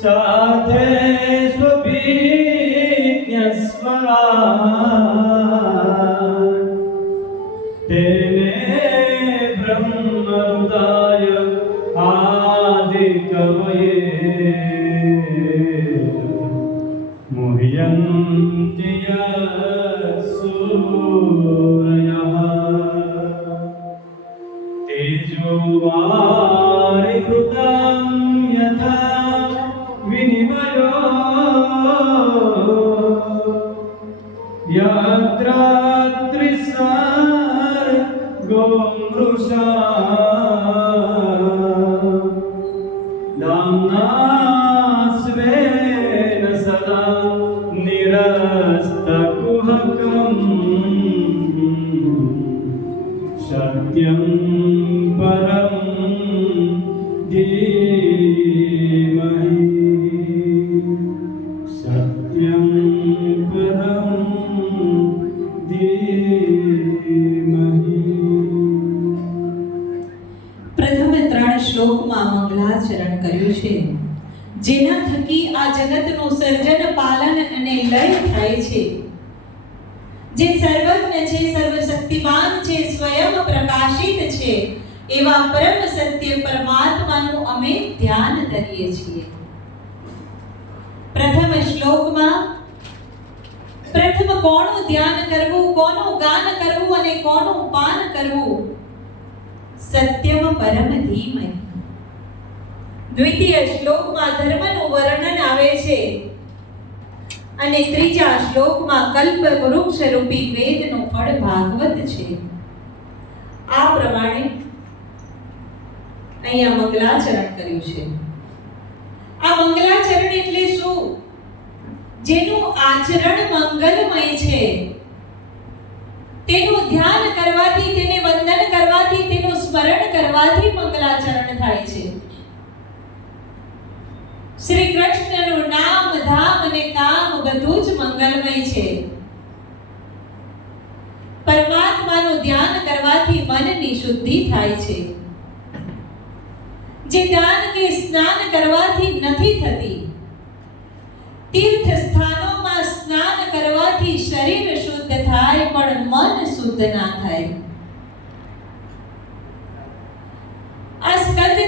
चाथे स्वभिज्ञस्वरा तेने ब्रह्मरुदाय आदिकवये मुह्यन्ति सूरयः तेजोवारिकृतं यथा विनिमयो यद्रात्रिसर्गो मृषा नाम्ना स्वेन सदा निरस्तकुहकम् सत्यं परं धीमहि सत्यं परं धीमहि। પ્રથમ 3 શ્લોકમાં મંગલાચરણ કર્યું છે, જેના થકી આ જગતનું સર્જન, પાલન અને લય થાય છે. જે સર્વજ્ઞ છે, સર્વશક્તિમાન છે, સ્વયં પ્રકાશિત છે, એવા પરમ સત્ય પરમાત્માનું અમે ધ્યાન કરીએ છીએ. પ્રથમ શ્લોકમાં પ્રથમ કોનું ધ્યાન કરવું, કોનું ગાન કરવું અને કોનું પાન કરવું, સત્યમ પરમ ધીમહિ. દ્વિતીય શ્લોકમાં ધર્મનું વર્ણન આવે છે અને ત્રીજા શ્લોકમાં કલ્પ વૃક્ષ રૂપી વેદનું ફળ ભાગવત છે. આ પ્રમાણે અહીંયા મંગલાચરણ કર્યું છે. આ મંગલાચરણ એટલે શું? જેનું આચરણ મંગલમય છે, તેનું ધ્યાન કરવાથી, તેને વંદન કરવાથી, તેનું સ્મરણ કરવાથી મંગલાચરણ થાય છે. શ્રી કૃષ્ણનું નામ, ધામ અને કામ બધું જ મંગલમય છે. પરમાત્માનું ધ્યાન કરવાથી મનની શુદ્ધિ થાય છે, જે દાન કે સ્નાન કરવાથી નથી થતી. તીર્થ સ્થાનોમાં સ્નાન કરવાથી શરીર શુદ્ધ થાય, પણ મન શુદ્ધ ના થાય. આ સ્કંદ